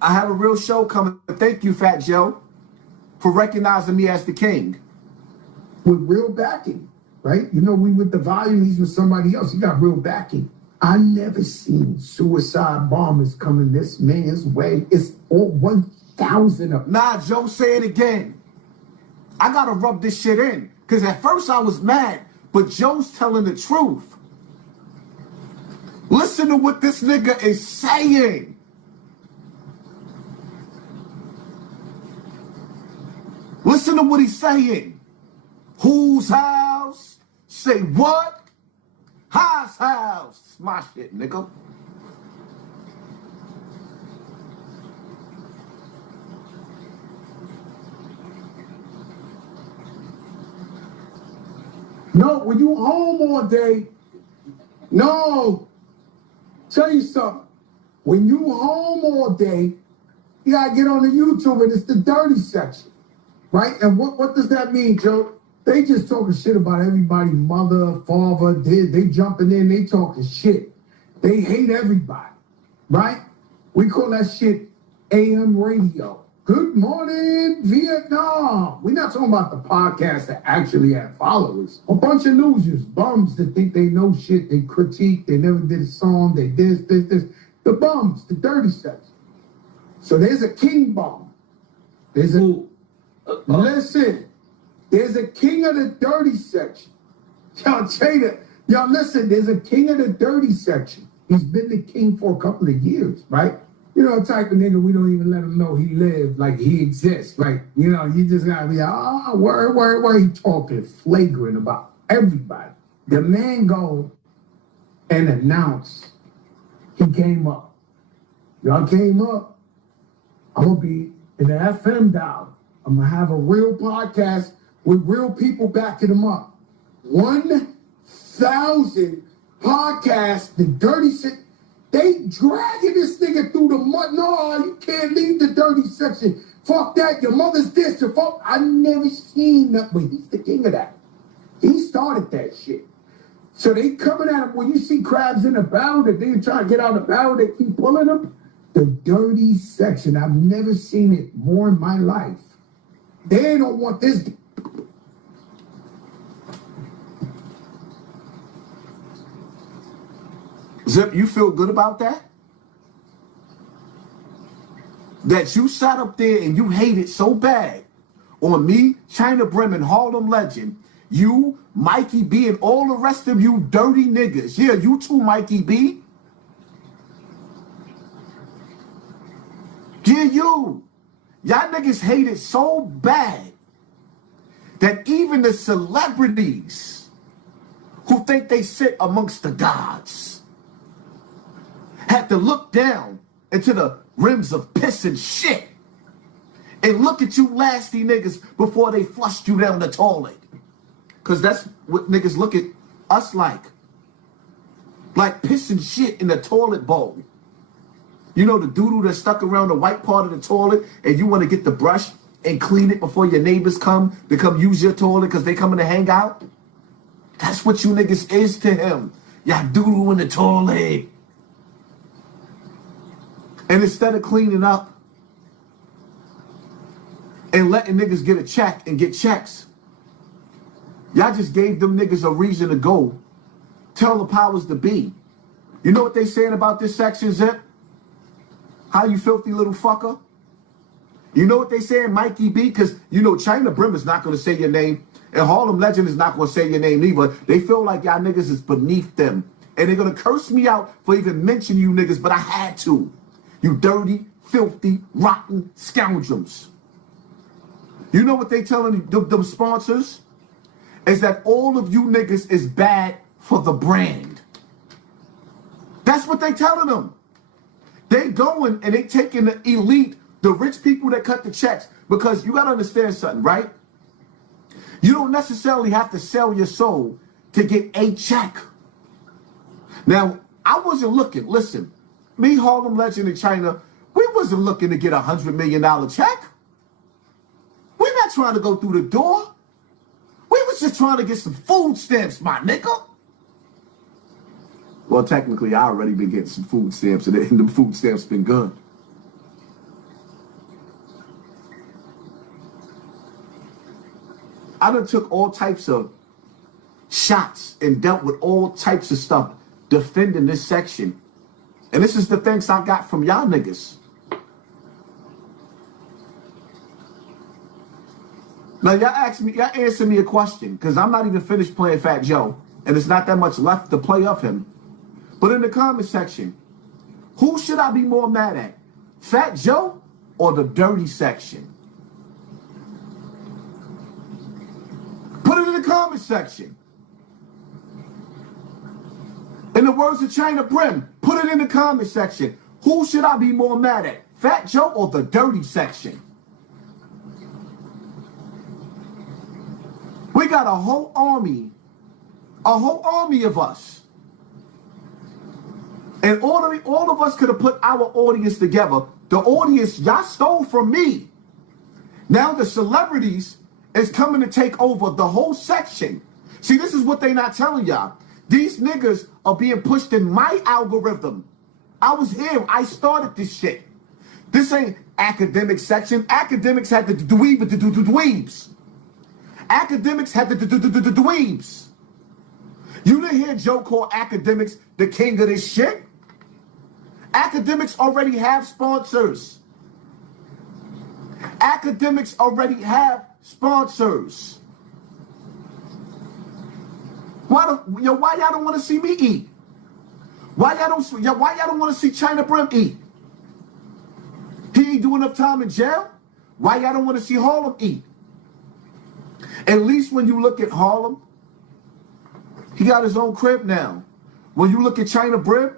I have a real show coming. Thank you, Fat Joe, for recognizing me as the king. With real backing, right? You know, we with the volume, he's with somebody else. He got real backing. I never seen suicide bombers coming this man's way. It's all 1,000 of them. Nah, Joe, say it again. I gotta rub this shit in. Because at first I was mad, but Joe's telling the truth. Listen to what this nigga is saying. Listen to what he's saying. Whose house? Say what? High's house. It's my shit, nigga. No, when you home all day, no. Tell you something. When you home all day, you gotta get on the YouTube and it's the dirty section, right? And what does that mean, Joe? They just talking shit about everybody, mother, father, they jumping in, they talking shit. They hate everybody, right? We call that shit AM radio. Good morning, Vietnam. We're not talking about the podcast that actually have followers. A bunch of losers, bums that think they know shit, they critique, they never did a song, they this. The bums, the dirty section. So there's a king bum. There's a, listen, there's a king of the dirty section. Y'all listen, there's a king of the dirty section. He's been the king for a couple of years, right? You know, type of nigga, we don't even let him know he lived, like he exists, right? You know, you just gotta be like, where he talking flagrant about everybody. The man go and announce he came up. Y'all came up. I'm gonna be in the FM dial. I'm gonna have a real podcast with real people backing him up. 1,000 podcasts, the dirty shit. They dragging this nigga through the mud. No, you can't leave the dirty section. Fuck that. Your mother's this. Your fuck. I never seen that, but he's the king of that. He started that shit. So they coming at him. When you see crabs in the barrel that they try to get out of the barrel, they keep pulling them. The dirty section. I've never seen it more in my life. They don't want this. Zip, you feel good about that? That you sat up there and you hated so bad on me, China Bremen, Harlem Legend, you, Mikey B, and all the rest of you dirty niggas. Yeah, you too, Mikey B. Yeah, you. Y'all niggas hated so bad that even the celebrities who think they sit amongst the gods had to look down into the rims of piss and shit and look at you nasty niggas before they flushed you down the toilet. Because that's what niggas look at us like. Like piss and shit in the toilet bowl. You know the doo-doo that's stuck around the white part of the toilet and you want to get the brush and clean it before your neighbors come to come use your toilet because they coming to hang out? That's what you niggas is to him. Y'all doo-doo in the toilet. And instead of cleaning up and letting niggas get a check and get checks, y'all just gave them niggas a reason to go tell the powers to be. You know what they saying about this section, Zip? How you filthy little fucker? You know what they saying, Mikey B? Because you know China Brim is not going to say your name, and Harlem Legend is not going to say your name either. They feel like y'all niggas is beneath them. And they're going to curse me out for even mentioning you niggas, but I had to. You dirty, filthy, rotten scoundrels. You know what they telling them sponsors? Is that all of you niggas is bad for the brand. That's what they telling them. They going and they taking the elite, the rich people that cut the checks. Because you got to understand something, right? You don't necessarily have to sell your soul to get a check. Now, I wasn't looking. Listen. Me, Harlem Legend in China, we wasn't looking to get $100 million check. We're not trying to go through the door. We was just trying to get some food stamps, my nigga. Well, technically, I already been getting some food stamps, and the food stamps been good. I done took all types of shots and dealt with all types of stuff defending this section. And this is the thanks I got from y'all niggas. Now y'all answer me a question, because I'm not even finished playing Fat Joe, and there's not that much left to play of him. But in the comment section, who should I be more mad at? Fat Joe or the dirty section? Put it in the comment section. In the words of China Brim, put it in the comment section. Who should I be more mad at? Fat Joe or the dirty section? We got a whole army of us. And all of us could have put our audience together. The audience y'all stole from me. Now the celebrities is coming to take over the whole section. See, this is what they not telling y'all. These niggas are being pushed in my algorithm. I was here. I started this shit. This ain't academic section. Academics had the dweebs. Academics had the dweebs. You didn't hear Joe call academics the king of this shit. Academics already have sponsors. Academics already have sponsors. Why y'all don't want to see me eat? Why y'all don't want to see China Brim eat? He ain't doing enough time in jail. Why y'all don't want to see Harlem eat? At least when you look at Harlem, he got his own crib now. When you look at China Brim,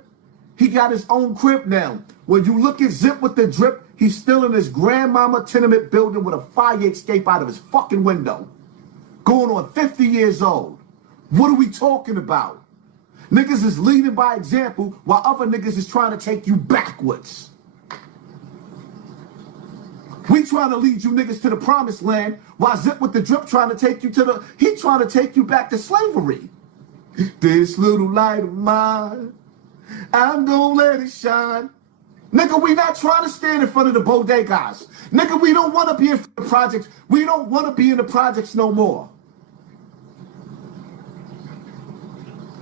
he got his own crib now. When you look at Zip with the Drip, he's still in his grandmama tenement building with a fire escape out of his fucking window. Going on 50 years old. What are we talking about? Niggas is leading by example while other niggas is trying to take you backwards. We trying to lead you niggas to the promised land while Zip with the Drip trying to take you to he trying to take you back to slavery. This little light of mine, I'm gonna let it shine. Nigga, we not trying to stand in front of the bodegas. Nigga, we don't want to be in the projects. We don't want to be in the projects no more.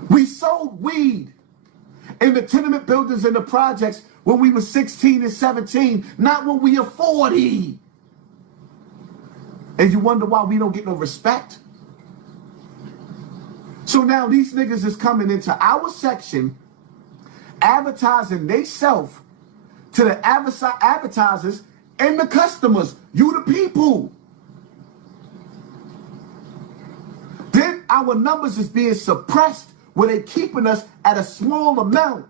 We sold weed in the tenement buildings and the projects when we were 16 and 17, not when we are 40. And you wonder why we don't get no respect? So now these niggas is coming into our section, advertising they self to the advertisers and the customers, you the people. Then our numbers is being suppressed where they keeping us at a small amount.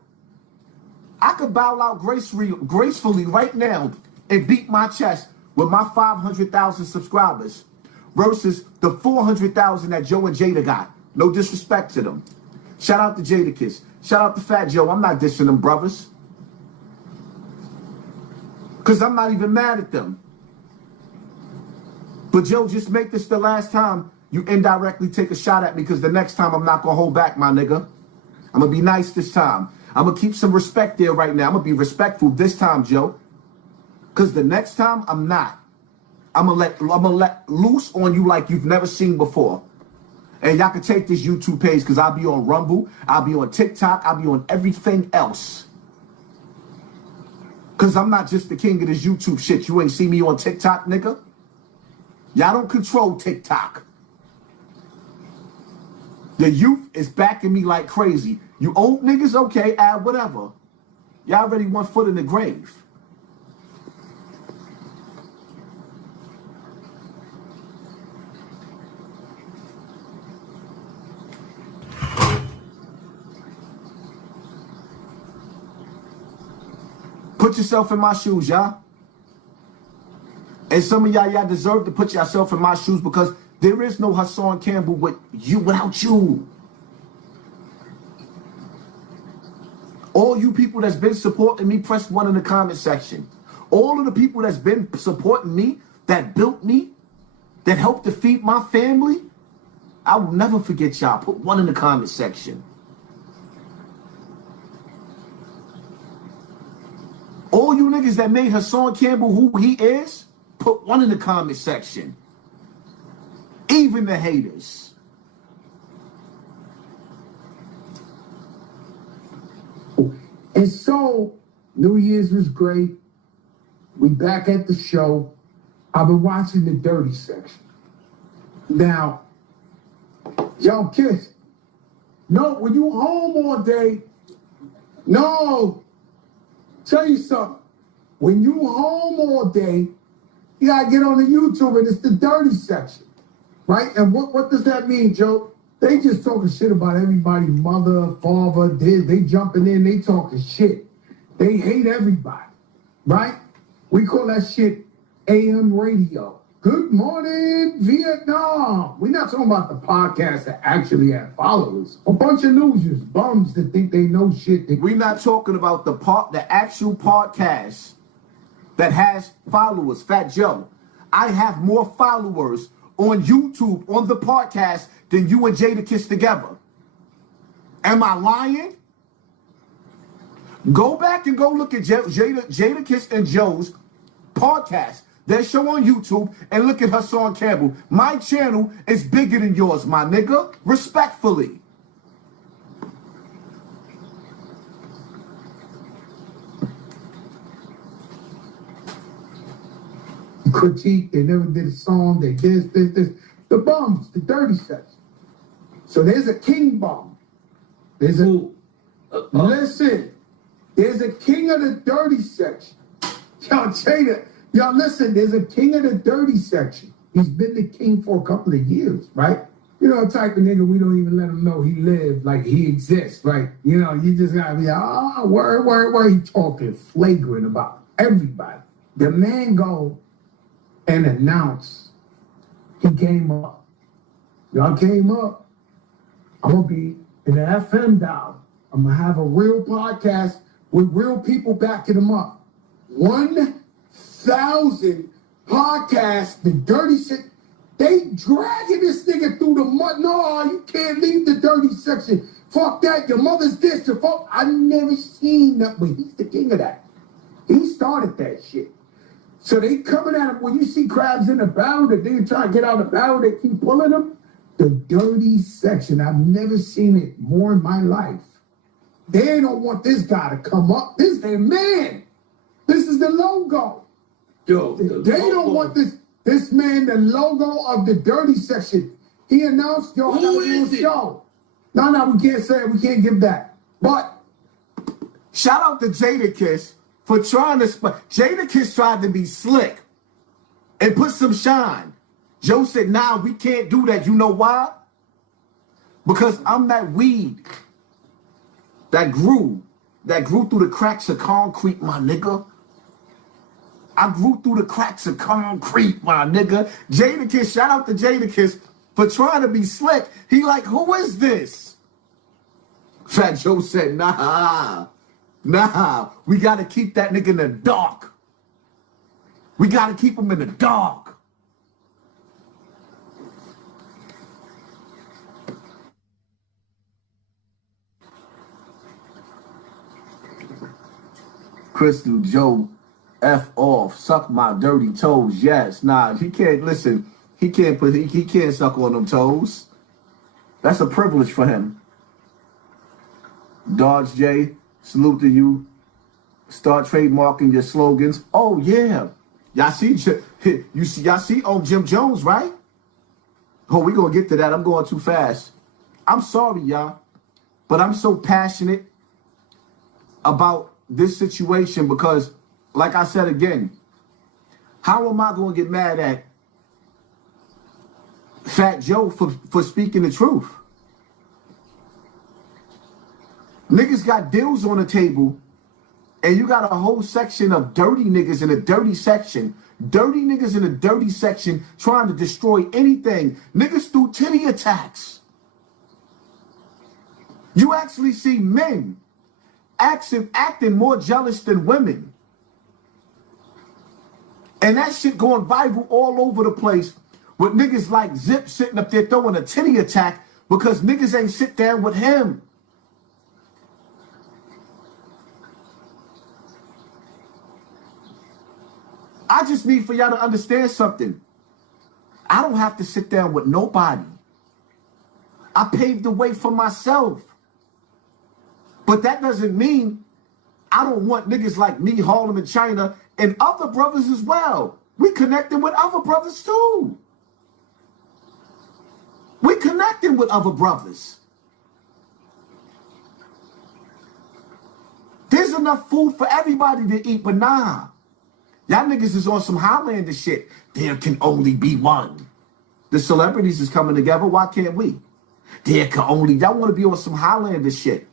I could bow out gracefully right now and beat my chest with my 500,000 subscribers versus the 400,000 that Joe and Jada got. No disrespect to them. Shout out to Jadakiss. Shout out to Fat Joe. I'm not dissing them brothers. Because I'm not even mad at them. But Joe, just make this the last time you indirectly take a shot at me, because the next time I'm not going to hold back, my nigga. I'm going to be nice this time. I'm going to keep some respect there right now. I'm going to be respectful this time, Joe. Because the next time, I'm not. I'm going to let loose on you like you've never seen before. And y'all can take this YouTube page because I'll be on Rumble. I'll be on TikTok. I'll be on everything else. Because I'm not just the king of this YouTube shit. You ain't see me on TikTok, nigga. Y'all don't control TikTok. The youth is backing me like crazy. You old niggas, okay, whatever. Y'all already 1 foot in the grave. Put yourself in my shoes, y'all. And some of y'all deserve to put yourself in my shoes, because there is no Hassan Campbell without you. All you people that's been supporting me, press 1 in the comment section. All of the people that's been supporting me, that built me, that helped to feed my family, I will never forget y'all. Put 1 in the comment section. All you niggas that made Hassan Campbell who he is, put 1 in the comment section. Even the haters. And so, New Year's was great. We back at the show. I've been watching the dirty section. Now, y'all kids, no, when you home all day, no, tell you something. When you home all day, you gotta get on the YouTube and it's the dirty section, right? And what does that mean, Joe? They just talking shit about everybody, mother, father, they jumping in, they talking shit. They hate everybody, right? We call that shit AM radio. Good morning, Vietnam. We're not talking about the podcast that actually have followers. A bunch of losers, bums that think they know shit. We're not talking about the actual podcast that has followers. Fat Joe, I have more followers on YouTube on the podcast than you and Jadakiss together. Am I lying? Go back and go look at Jadakiss and Joe's podcast, their show on YouTube, and look at Hassan Campbell. My channel is bigger than yours, my nigga. Respectfully. Critique, they never did a song, they this. The bums, the dirty section. So there's a king bum. There's a, listen, there's a king of the dirty section. Y'all listen, there's a king of the dirty section. He's been the king for a couple of years, right? You know, the type of nigga we don't even let him know he lived, like he exists, right? You know, you just gotta be like, word, he talking flagrant about everybody. The man go and announce he came up. Y'all came up. I'm gonna be in the FM dial. I'm gonna have a real podcast with real people backing them up. 1,000 podcasts, the dirty shit. They dragging this nigga through the mud. No, you can't leave the dirty section. Fuck that. Your mother's this. Your fuck. I've never seen that, but he's the king of that. He started that shit. So they coming at him. When you see crabs in the barrel, that they try to get out of the barrel, they keep pulling them. The dirty section. I've never seen it more in my life. They don't want this guy to come up. This is their man. This is the logo. Yo, they don't want this man, the logo of the dirty section. He announced, yo, I got a little show. No, we can't say it. We can't give that. But shout out to Jadakiss for trying to Jadakiss tried to be slick and put some shine. Joe said, nah, we can't do that. You know why? Because I'm that weed that grew through the cracks of concrete, my nigga. I grew through the cracks of concrete, my nigga. Jadakiss, shout out to Jadakiss for trying to be slick. He like, who is this? Fat Joe said, nah, we got to keep that nigga in the dark. We got to keep him in the dark. Crystal Joe, F off, suck my dirty toes. Yes, nah, he can't listen. He can't suck on them toes. That's a privilege for him. Dodge J, salute to you. Start trademarking your slogans. Oh yeah, y'all see Jim Jones, right? Oh, we gonna get to that. I'm going too fast. I'm sorry, y'all, but I'm so passionate about this situation because, like I said again, how am I going to get mad at Fat Joe for speaking the truth? Niggas got deals on the table, and you got a whole section of dirty niggas in a dirty section. Dirty niggas in a dirty section trying to destroy anything. Niggas do titty attacks. You actually see men acting more jealous than women. And that shit going viral all over the place with niggas like Zip sitting up there throwing a titty attack because niggas ain't sit down with him. I just need for y'all to understand something. I don't have to sit down with nobody. I paved the way for myself. But that doesn't mean I don't want niggas like me, Harlem and China, and other brothers as well. We connecting with other brothers too. We connecting with other brothers. There's enough food for everybody to eat, but nah. Y'all niggas is on some Highlander shit. There can only be one. The celebrities is coming together. Why can't we? There can only... Y'all want to be on some Highlander shit.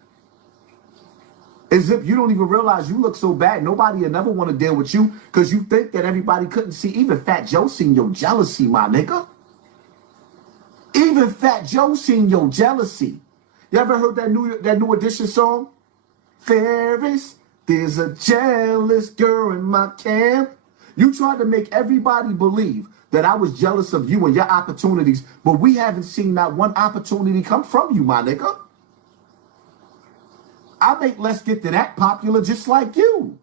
As if you don't even realize you look so bad. Nobody will never want to deal with you because you think that everybody couldn't see. Even Fat Joe seen your jealousy, my nigga. Even Fat Joe seen your jealousy. You ever heard that new edition song? Ferris, there's a jealous girl in my camp. You tried to make everybody believe that I was jealous of you and your opportunities, but we haven't seen not one opportunity come from you, my nigga. I make Let's Get to That popular just like you.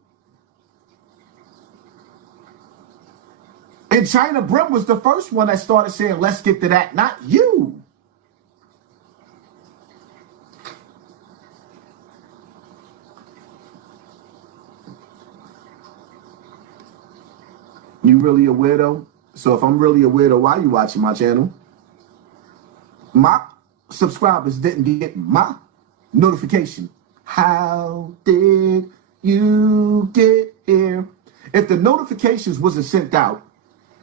And China Brim was the first one that started saying, let's get to that, not you. You really a weirdo? So if I'm really a weirdo, why are you watching my channel? My subscribers didn't get my notification. How did you get here? If the notifications wasn't sent out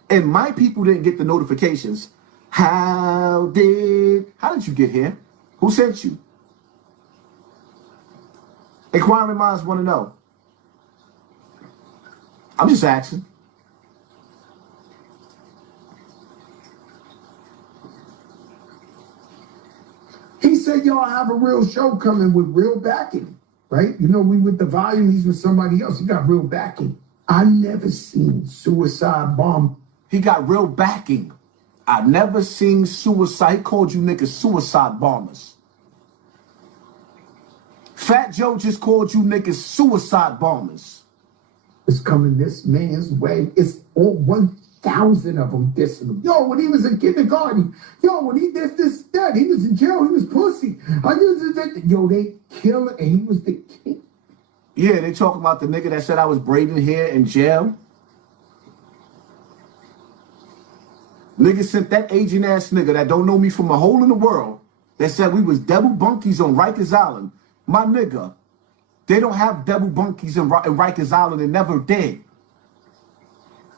and my people didn't get the notifications, how did you get here? Who sent you? Inquiring minds want to know. I'm just asking. He said y'all have a real show coming with real backing, right? You know, we with the volume, he's with somebody else. He got real backing. I never seen Suicide Bomb. He got real backing. I never seen suicide. He called you niggas suicide bombers. Fat Joe just called you niggas suicide bombers. It's coming this man's way. It's all 1,000 of them dissing him. Yo, when he was in kindergarten, yo, when he did this, that, he was in jail, he was pussy. Yo, they kill it, and he was the king. Yeah, they talking about the nigga that said I was braiding hair in jail. Nigga sent that aging ass nigga that don't know me from a hole in the world that said we was double bunkies on Rikers Island. My nigga, they don't have double bunkies in Rikers Island and never did.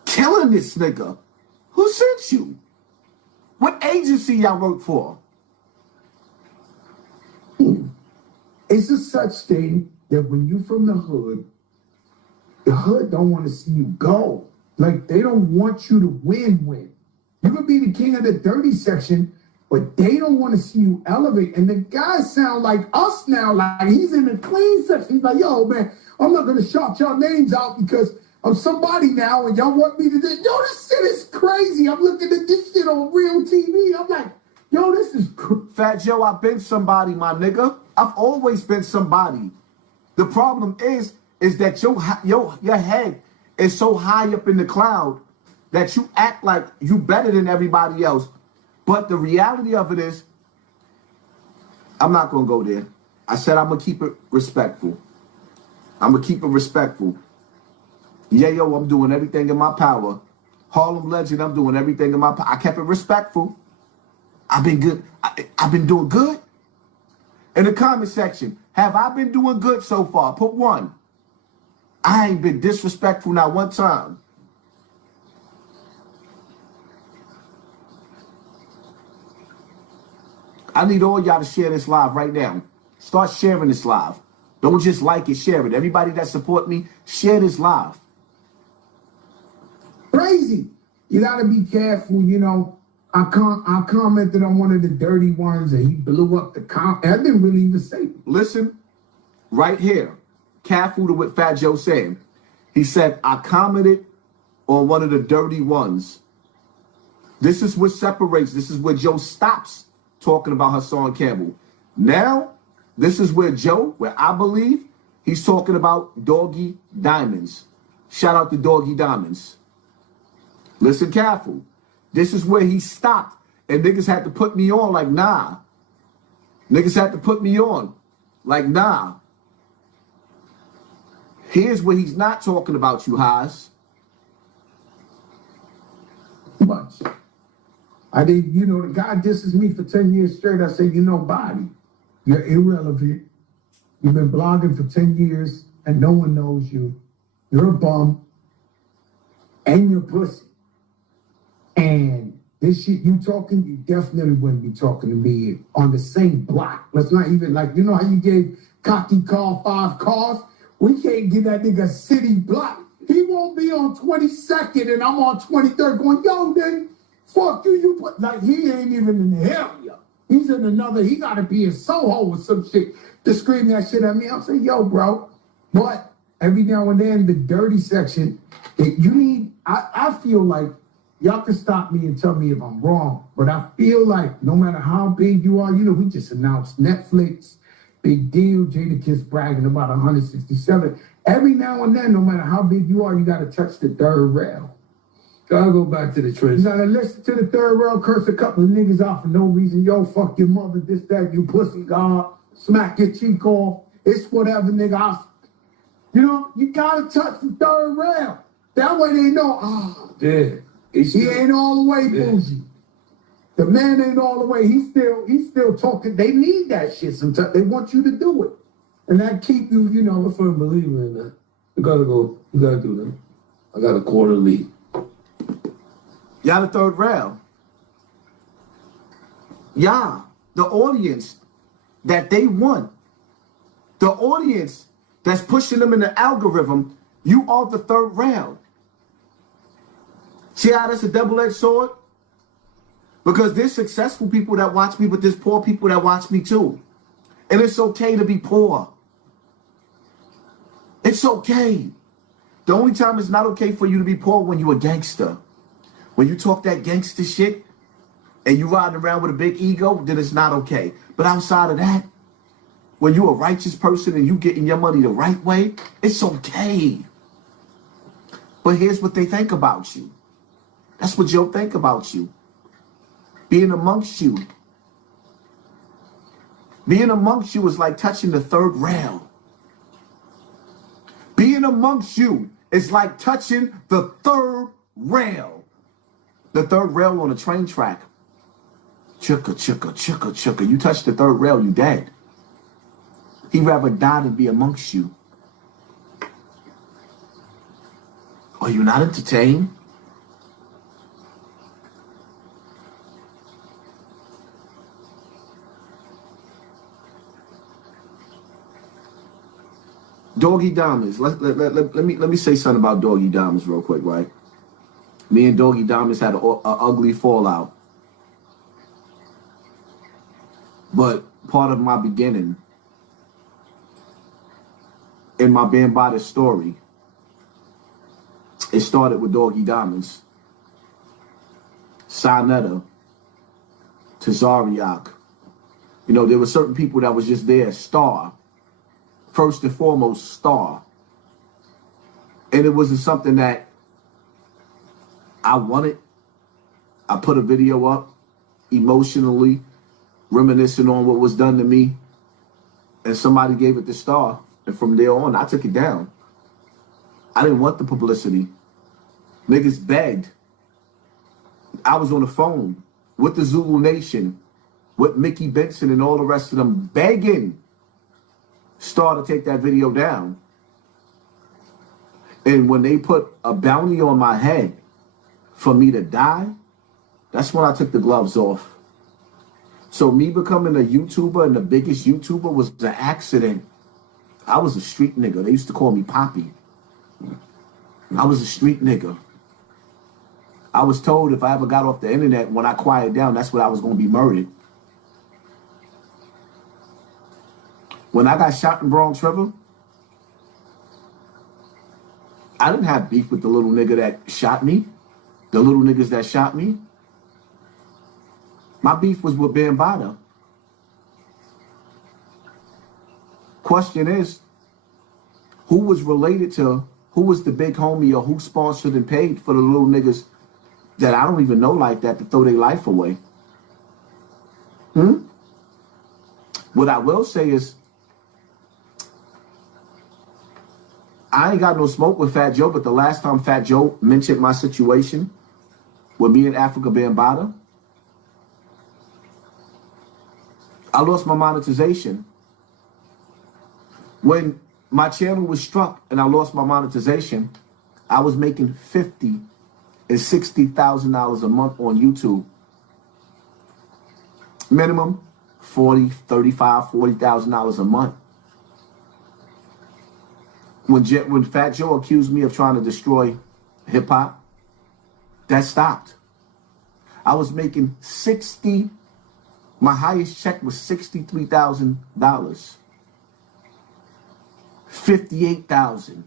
Killing this nigga. Who sent you? What agency y'all work for? It's a such thing that when you from the hood don't want to see you go. Like, they don't want you to win. You could be the king of the dirty section, but they don't want to see you elevate. And the guys sound like us now, like he's in the clean section. He's like, yo, man, I'm not going to shout y'all names out because I'm somebody now and y'all want me to do. Yo, this shit is crazy. I'm looking at this shit on real TV. I'm like, yo, this is Fat Joe, I've been somebody, my nigga. I've always been somebody. The problem is that your head is so high up in the cloud that you act like you better than everybody else. But the reality of it is, I'm not going to go there. I said I'm going to keep it respectful. I'm going to keep it respectful. Yeah, yo, I'm doing everything in my power. Harlem Legend, I'm doing everything in my power. I kept it respectful. I've been good. I've been doing good. In the comment section, have I been doing good so far? Put 1. I ain't been disrespectful not one time. I need all y'all to share this live right now. Start sharing this live. Don't just like it, share it. Everybody that support me, share this live. crazy. You gotta be careful, you know. I commented on one of the dirty ones and he blew up the comment. I didn't really even say it. Listen, right here. Careful to what Fat Joe said. He said, I commented on one of the dirty ones. This is what separates. This is where Joe stops talking about Hassan Campbell. Now, this is where Joe, where I believe he's talking about Doggy Diamonds. Shout out to Doggy Diamonds. Listen careful. This is where he stopped. And niggas had to put me on like, nah. Niggas had to put me on like, nah. Here's where he's not talking about you, Haas. Much. I did, you know, the guy disses me for 10 years straight. I said, you know, Bobby, you're irrelevant. You've been blogging for 10 years and no one knows you. You're a bum and you're pussy. And this shit you talking, you definitely wouldn't be talking to me on the same block. Let's not even, like, you know how you gave Cocky Carl 5 cars? We can't give that nigga a city block. He won't be on 22nd and I'm on 23rd going, yo, then fuck you, you put, like, he ain't even in the area. He's in another, he gotta be in Soho or some shit to scream that shit at me. I'm saying, yo, bro, but every now and then, the dirty section, you need, I feel like, y'all can stop me and tell me if I'm wrong, but I feel like no matter how big you are, you know, we just announced Netflix, big deal, Jadakiss bragging about 167. Every now and then, no matter how big you are, you gotta touch the third rail. Gotta go back to the trench. You gotta listen to the third rail, curse a couple of niggas out for no reason. Yo, fuck your mother, this, that, you pussy god, smack your cheek off, it's whatever, nigga. You know, you gotta touch the third rail. That way they know, yeah. He ain't all the way bougie. The man ain't all the way. He's still talking. They need that shit sometimes. They want you to do it. And that keep you, you know. I'm a firm believer in that. You gotta do that. I got a quarter lead. Y'all the third rail. Y'all, the audience that they want. The audience that's pushing them in the algorithm, you are the third rail. See how that's a double-edged sword? Because there's successful people that watch me, but there's poor people that watch me too. And it's okay to be poor. It's okay. The only time it's not okay for you to be poor when you're a gangster. When you talk that gangster shit and you riding around with a big ego, then it's not okay. But outside of that, when you're a righteous person and you getting your money the right way, it's okay. But here's what they think about you. That's what you'll think about you. Being amongst you. Being amongst you is like touching the third rail. Being amongst you is like touching the third rail. The third rail on a train track. Chugga, chugga, chugga, chugga. You touch the third rail, you dead. He'd rather die than be amongst you. Are you not entertained? Doggy Diamonds. Let me say something about Doggy Diamonds real quick, right? Me and Doggy Diamonds had an ugly fallout. But part of my beginning in my band Body story, it started with Doggy Diamonds, Sinetta, Tazariak. You know, there were certain people that was just there, Star. First and foremost, Star. And it wasn't something that I wanted. I put a video up emotionally, reminiscing on what was done to me. And somebody gave it to Star. And from there on, I took it down. I didn't want the publicity. Niggas begged. I was on the phone with the Zulu Nation, with Mickey Benson and all the rest of them begging Star to take that video down. And when they put a bounty on my head for me to die, that's when I took the gloves off. So me becoming a YouTuber and the biggest YouTuber was an accident. I was a street nigga. They used to call me Poppy. I was a street nigga. I was told if I ever got off the internet, when I quieted down, that's when I was going to be murdered. When I got shot in Bronx River, I didn't have beef with the little nigga that shot me, the little niggas that shot me. My beef was with Bambaataa. Question is, who was related to, who was the big homie or who sponsored and paid for the little niggas that I don't even know like that to throw their life away. What I will say is, I ain't got no smoke with Fat Joe, but the last time Fat Joe mentioned my situation with me and Africa Bambaataa, I lost my monetization. When my channel was struck and I lost my monetization, I was making $50,000 and $60,000 a month on YouTube. Minimum $40,000, $35,000, $40,000 a month. When Fat Joe accused me of trying to destroy hip hop, that stopped. I was making my highest check was $63,000, $58,000,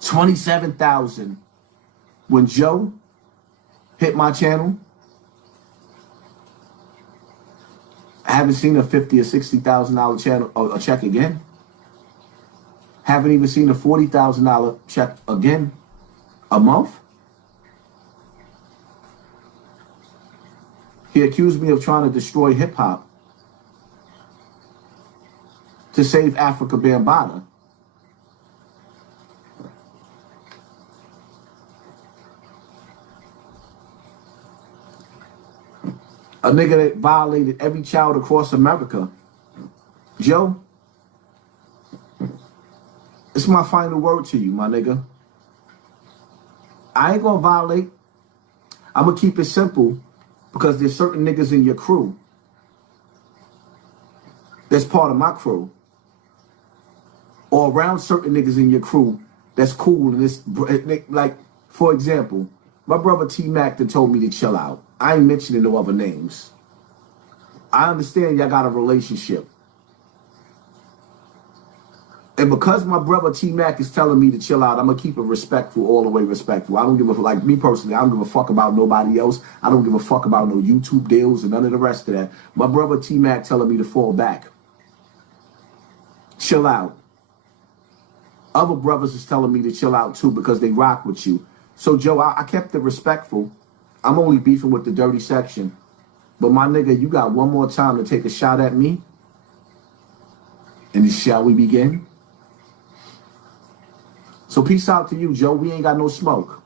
$27,000. When Joe hit my channel, I haven't seen a $50,000 or $60,000 channel or a check again. Haven't even seen a $40,000 check again a month. He accused me of trying to destroy hip hop to save Africa Bambaataa. A nigga that violated every child across America. Joe, it's my final word to you, my nigga. I ain't gonna violate. I'm gonna keep it simple because there's certain niggas in your crew that's part of my crew, or around certain niggas in your crew that's cool. And this, like, for example, my brother T-Mac that told me to chill out. I ain't mentioning no other names. I understand y'all got a relationship. And because my brother T-Mac is telling me to chill out, I'm going to keep it respectful, all the way respectful. I don't give a, like me personally, I don't give a fuck about nobody else. I don't give a fuck about no YouTube deals and none of the rest of that. My brother T-Mac telling me to fall back. Chill out. Other brothers is telling me to chill out too because they rock with you. So Joe, I kept it respectful. I'm only beefing with the dirty section. But my nigga, you got one more time to take a shot at me. And shall we begin? So peace out to you, Joe. We ain't got no smoke.